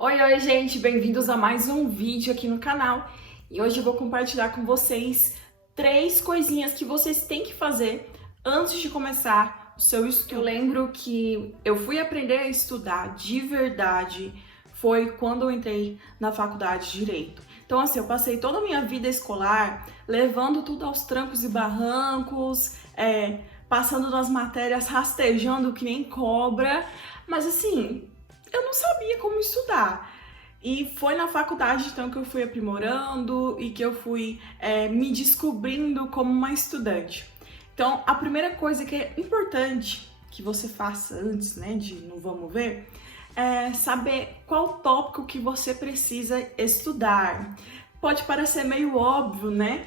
Oi, gente, bem-vindos a mais um vídeo aqui no canal. E hoje eu vou compartilhar com vocês 3 coisinhas que vocês têm que fazer antes de começar o seu estudo. Eu lembro que eu fui aprender a estudar de verdade foi quando eu entrei na faculdade de Direito. Então, assim, eu passei toda a minha vida escolar levando tudo aos trancos e barrancos, passando nas matérias rastejando que nem cobra, mas assim, eu não sabia como estudar. E foi na faculdade, então, que eu fui aprimorando e que eu fui me descobrindo como uma estudante. Então, a primeira coisa que é importante que você faça antes, né, de no Vamos Ver, é saber qual tópico que você precisa estudar. Pode parecer meio óbvio, né?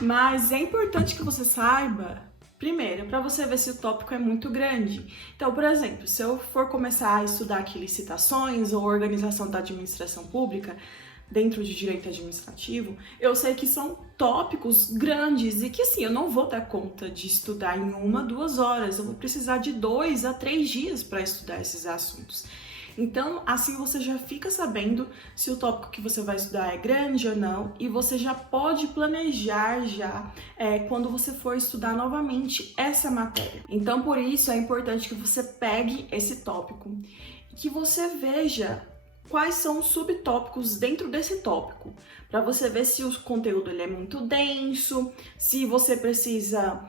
Mas é importante que você saiba, primeiro, para você ver se o tópico é muito grande. Então, por exemplo, se eu for começar a estudar aqui licitações ou organização da administração pública, dentro de direito administrativo, eu sei que são tópicos grandes e que assim, eu não vou dar conta de estudar em 1, 2 horas, eu vou precisar de 2 a 3 dias para estudar esses assuntos. Então, assim você já fica sabendo se o tópico que você vai estudar é grande ou não, e você já pode planejar quando você for estudar novamente essa matéria. Então, por isso é importante que você pegue esse tópico e que você veja quais são os subtópicos dentro desse tópico, para você ver se o conteúdo ele é muito denso, se você precisa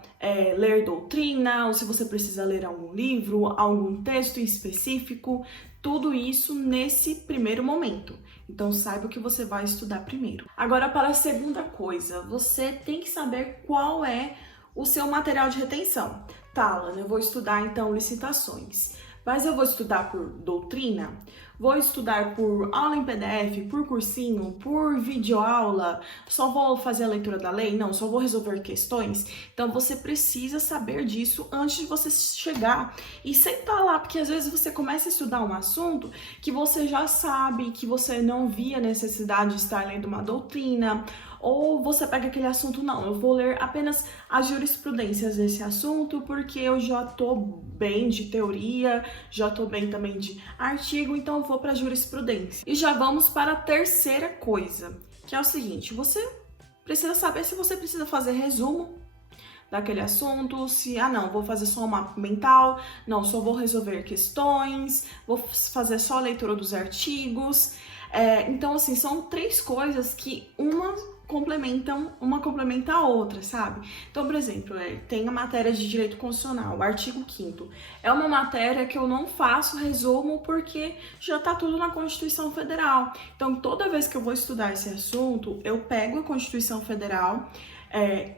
ler doutrina, ou se você precisa ler algum livro, algum texto específico, tudo isso nesse primeiro momento. Então saiba o que você vai estudar primeiro. Agora, para a segunda coisa, você tem que saber qual é o seu material de retenção. Tá, Alana, eu vou estudar então licitações. Mas eu vou estudar por doutrina? Vou estudar por aula em PDF, por cursinho, por videoaula? Só vou fazer a leitura da lei? Não, só vou resolver questões? Então você precisa saber disso antes de você chegar e sentar lá, porque às vezes você começa a estudar um assunto que você já sabe, que você não via necessidade de estar lendo uma doutrina, ou você pega aquele assunto, não, eu vou ler apenas as jurisprudências desse assunto, porque eu já tô bem de teoria, já tô bem também de artigo, então eu vou para jurisprudência. E já vamos para a terceira coisa, que é o seguinte, você precisa saber se você precisa fazer resumo daquele assunto, se, não, vou fazer só um mapa mental, não, só vou resolver questões, vou fazer só a leitura dos artigos. Então, assim, são 3 coisas que uma complementa a outra, sabe? Então, por exemplo, tem a matéria de direito constitucional, o artigo 5º. É uma matéria que eu não faço resumo porque já tá tudo na Constituição Federal. Então, toda vez que eu vou estudar esse assunto, eu pego a Constituição Federal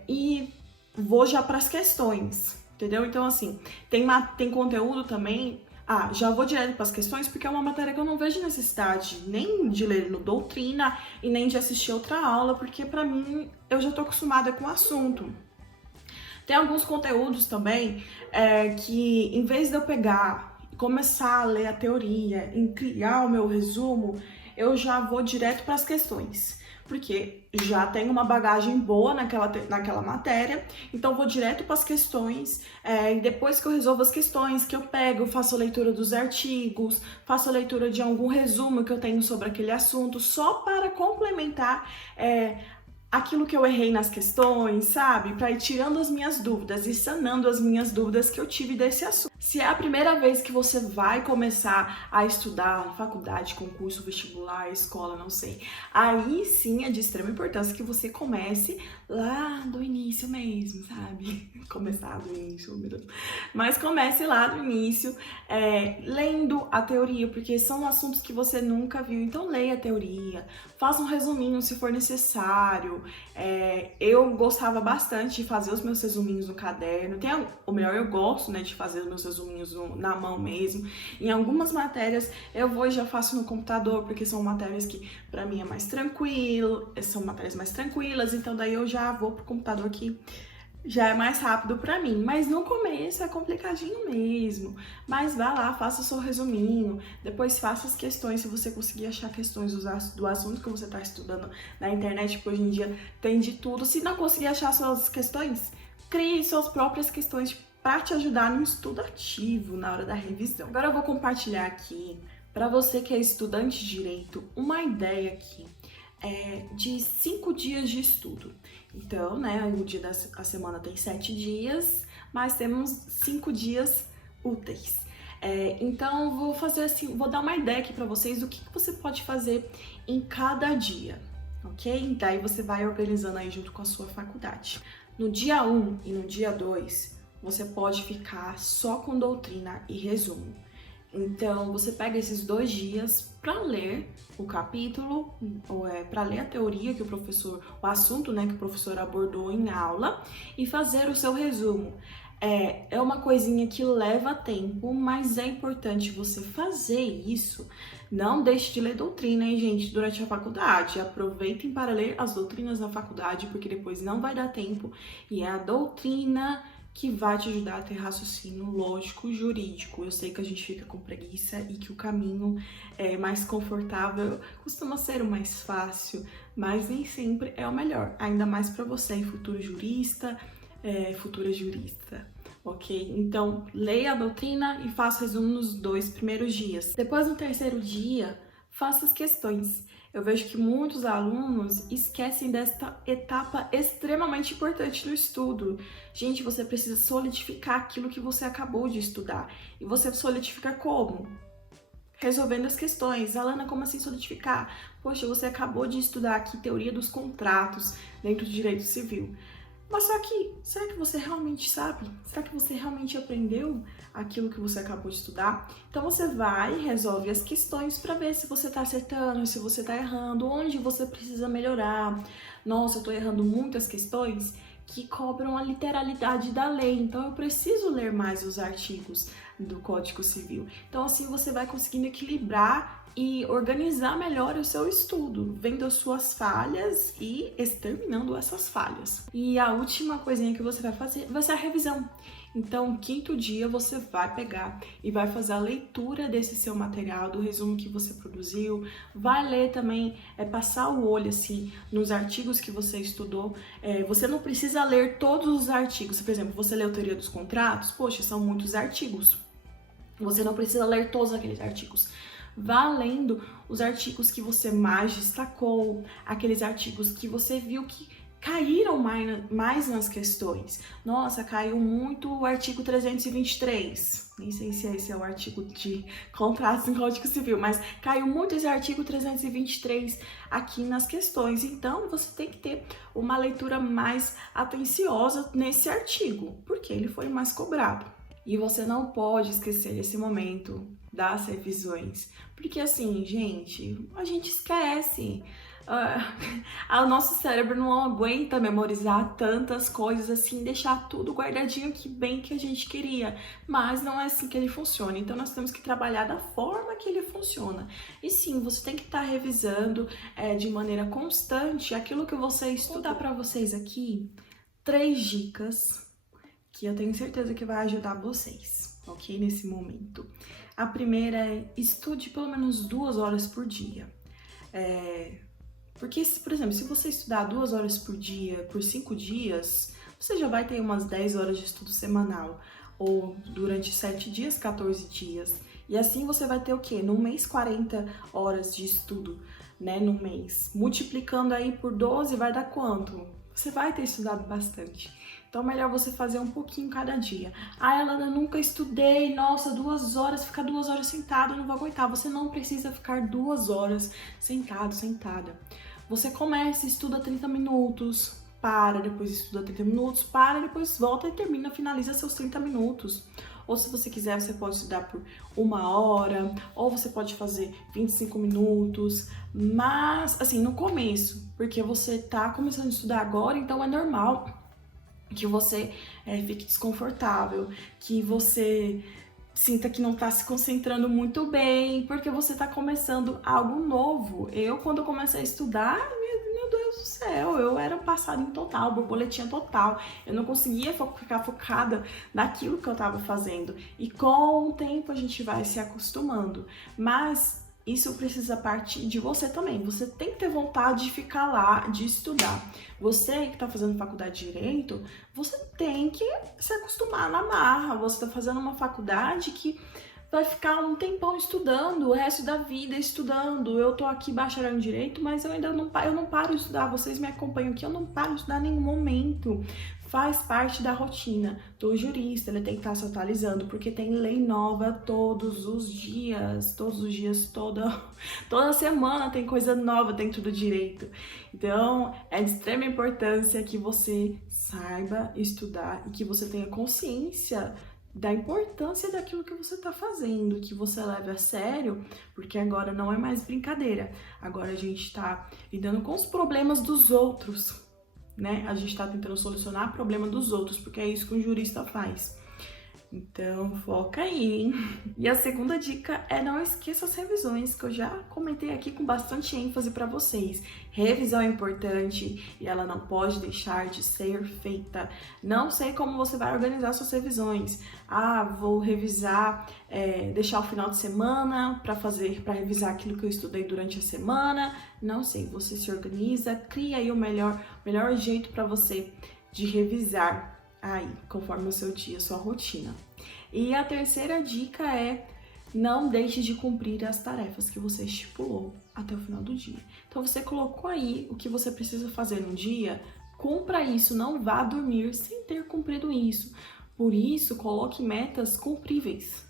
e vou já para as questões, entendeu? Então, assim, tem conteúdo também. Já vou direto para as questões porque é uma matéria que eu não vejo necessidade nem de ler no doutrina e nem de assistir outra aula, porque para mim eu já estou acostumada com o assunto. Tem alguns conteúdos também que, em vez de eu pegar e começar a ler a teoria, em criar o meu resumo, eu já vou direto para as questões, porque já tenho uma bagagem boa naquela matéria, então vou direto para as questões, e depois que eu resolvo as questões, que eu pego, faço a leitura dos artigos, faço a leitura de algum resumo que eu tenho sobre aquele assunto, só para complementar aquilo que eu errei nas questões, sabe? Para ir tirando as minhas dúvidas e sanando as minhas dúvidas que eu tive desse assunto. Se é a primeira vez que você vai começar a estudar faculdade, concurso, vestibular, escola, não sei, aí sim é de extrema importância que você comece lá do início mesmo, sabe? Começar do início, meu Deus. Mas comece lá do início, lendo a teoria, porque são assuntos que você nunca viu, então leia a teoria, faça um resuminho se for necessário. Eu gostava bastante de fazer os meus resuminhos no caderno, ou melhor, eu gosto, né, de fazer os meus resuminhos na mão mesmo. Em algumas matérias eu vou e já faço no computador, porque são matérias que pra mim é mais tranquilo, são matérias mais tranquilas, então daí eu já vou pro computador que já é mais rápido pra mim, mas no começo é complicadinho mesmo. Mas vá lá, faça o seu resuminho, depois faça as questões, se você conseguir achar questões do assunto que você tá estudando na internet, porque hoje em dia tem de tudo. Se não conseguir achar suas questões, crie suas próprias questões para te ajudar no estudo ativo na hora da revisão. Agora eu vou compartilhar aqui Para você que é estudante de direito, uma ideia aqui é de 5 dias de estudo. Então, né, o dia da semana tem 7 dias, mas temos 5 dias úteis. Então, vou fazer assim, vou dar uma ideia aqui para vocês do que você pode fazer em cada dia, ok? Daí você vai organizando aí junto com a sua faculdade. No dia 1 e no dia 2, você pode ficar só com doutrina e resumo. Então, você pega esses 2 dias para ler o capítulo, para ler a teoria que o assunto, né, que o professor abordou em aula e fazer o seu resumo. É uma coisinha que leva tempo, mas é importante você fazer isso. Não deixe de ler doutrina, hein, gente, durante a faculdade. Aproveitem para ler as doutrinas da faculdade, porque depois não vai dar tempo. E é a doutrina que vai te ajudar a ter raciocínio lógico jurídico. Eu sei que a gente fica com preguiça e que o caminho mais confortável costuma ser o mais fácil, mas nem sempre é o melhor, ainda mais para você, futuro jurista, futura jurista, ok? Então, leia a doutrina e faça o resumo nos 2 primeiros dias. Depois, no terceiro dia, faça as questões. Eu vejo que muitos alunos esquecem desta etapa extremamente importante do estudo. Gente, você precisa solidificar aquilo que você acabou de estudar. E você solidifica como? Resolvendo as questões. Alana, como assim solidificar? Poxa, você acabou de estudar aqui teoria dos contratos dentro do direito civil. Mas só que, será que você realmente sabe? Será que você realmente aprendeu aquilo que você acabou de estudar? Então você vai e resolve as questões para ver se você está acertando, se você está errando, onde você precisa melhorar. Nossa, eu estou errando muitas questões que cobram a literalidade da lei, então eu preciso ler mais os artigos do Código Civil. Então assim você vai conseguindo equilibrar e organizar melhor o seu estudo, vendo as suas falhas e exterminando essas falhas. E a última coisinha que você vai fazer vai ser a revisão. Então, quinto dia você vai pegar e vai fazer a leitura desse seu material, do resumo que você produziu, vai ler também, passar o olho assim nos artigos que você estudou. Você não precisa ler todos os artigos. Por exemplo, você leu Teoria dos Contratos, poxa, são muitos artigos. Você não precisa ler todos aqueles artigos. Vá lendo os artigos que você mais destacou, aqueles artigos que você viu que caíram mais nas questões. Nossa, caiu muito o artigo 323. Nem sei se esse é o artigo de contratos no Código Civil, mas caiu muito esse artigo 323 aqui nas questões. Então, você tem que ter uma leitura mais atenciosa nesse artigo, porque ele foi mais cobrado. E você não pode esquecer esse momento das revisões, porque assim, gente, a gente esquece. O nosso cérebro não aguenta memorizar tantas coisas assim, deixar tudo guardadinho que bem que a gente queria, mas não é assim que ele funciona, então nós temos que trabalhar da forma que ele funciona. E sim, você tem que estar revisando de maneira constante aquilo que você estuda. Vou dar para vocês aqui 3 dicas que eu tenho certeza que vai ajudar vocês, ok? Nesse momento. A primeira é estude pelo menos 2 horas por dia. Porque, por exemplo, se você estudar 2 horas por dia, por 5 dias, você já vai ter umas 10 horas de estudo semanal. Ou durante 7 dias, 14 dias. E assim você vai ter o quê? No mês, 40 horas de estudo, né? No mês. Multiplicando aí por 12, vai dar quanto? Você vai ter estudado bastante. Então, melhor você fazer um pouquinho cada dia. Ah, Alana, nunca estudei. Nossa, 2 horas, ficar 2 horas sentado, eu não vou aguentar. Você não precisa ficar 2 horas sentado, sentada. Você começa, estuda 30 minutos, para, depois estuda 30 minutos, para, depois volta e termina, finaliza seus 30 minutos. Ou se você quiser, você pode estudar por 1 hora, ou você pode fazer 25 minutos, mas, assim, no começo, porque você tá começando a estudar agora, então é normal que você fique desconfortável, que você sinta que não tá se concentrando muito bem, porque você tá começando algo novo. Eu, quando comecei a estudar, meu Deus do céu, eu era passarinho total, borboletinha total. Eu não conseguia ficar focada naquilo que eu tava fazendo. E com o tempo a gente vai se acostumando. Mas isso precisa partir de você também. Você tem que ter vontade de ficar lá, de estudar. Você que está fazendo faculdade de Direito, você tem que se acostumar na marra. Você está fazendo uma faculdade que vai ficar um tempão estudando, o resto da vida estudando. Eu tô aqui bacharel em Direito, mas eu ainda não paro de estudar. Vocês me acompanham aqui, eu não paro de estudar em nenhum momento. Faz parte da rotina do jurista, ele tem que estar se atualizando, porque tem lei nova todos os dias, toda semana tem coisa nova dentro do direito. Então, é de extrema importância que você saiba estudar e que você tenha consciência da importância daquilo que você está fazendo, que você leve a sério, porque agora não é mais brincadeira. Agora a gente está lidando com os problemas dos outros, né? A gente está tentando solucionar o problema dos outros, porque é isso que um jurista faz. Então, foca aí, hein? E a segunda dica é não esqueça as revisões, que eu já comentei aqui com bastante ênfase para vocês. Revisão é importante e ela não pode deixar de ser feita. Não sei como você vai organizar suas revisões. Ah, vou revisar, deixar o final de semana para revisar aquilo que eu estudei durante a semana. Não sei, você se organiza, cria aí o melhor jeito para você de revisar aí, conforme o seu dia, sua rotina. E a terceira dica é não deixe de cumprir as tarefas que você estipulou até o final do dia. Então você colocou aí o que você precisa fazer no dia, cumpra isso, não vá dormir sem ter cumprido isso. Por isso, coloque metas cumpríveis,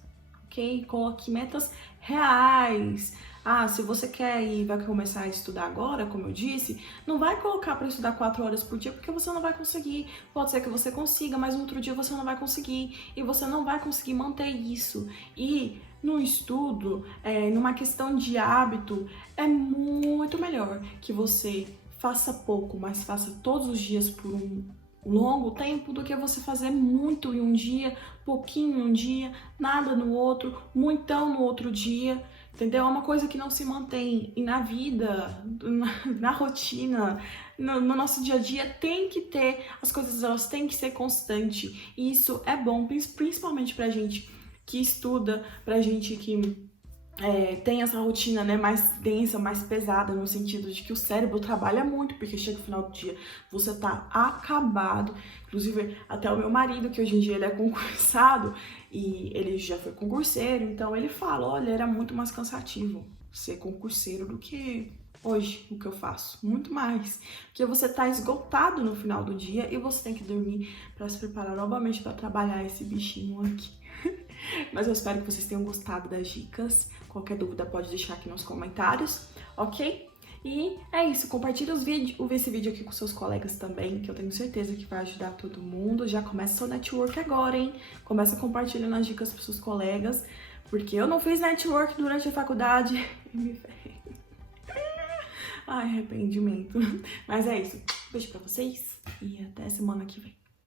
ok? Coloque metas reais. Ah, se você quer ir, vai começar a estudar agora, como eu disse, não vai colocar para estudar 4 horas por dia, porque você não vai conseguir. Pode ser que você consiga, mas no outro dia você não vai conseguir. E você não vai conseguir manter isso. E no estudo, numa questão de hábito, é muito melhor que você faça pouco, mas faça todos os dias por um longo tempo, do que você fazer muito em um dia, pouquinho em um dia, nada no outro, muitão no outro dia. Entendeu? É uma coisa que não se mantém. E na vida, na rotina, no nosso dia a dia, tem que ter, as coisas elas têm que ser constantes. E isso é bom, principalmente pra gente que estuda, pra gente que tem essa rotina, né, mais densa, mais pesada, no sentido de que o cérebro trabalha muito, porque chega no final do dia, você tá acabado. Inclusive, até o meu marido, que hoje em dia ele é concursado, e ele já foi concurseiro, então ele fala, olha, era muito mais cansativo ser concurseiro do que hoje, o que eu faço, muito mais, porque você tá esgotado no final do dia e você tem que dormir para se preparar novamente para trabalhar esse bichinho aqui. Mas eu espero que vocês tenham gostado das dicas. Qualquer dúvida pode deixar aqui nos comentários, ok? E é isso, compartilha esse vídeo aqui com seus colegas também, que eu tenho certeza que vai ajudar todo mundo. Já começa seu network agora, hein? Começa compartilhando as dicas para seus colegas, porque eu não fiz network durante a faculdade e me ferrei. Ai, arrependimento. Mas é isso. Beijo pra vocês e até semana que vem.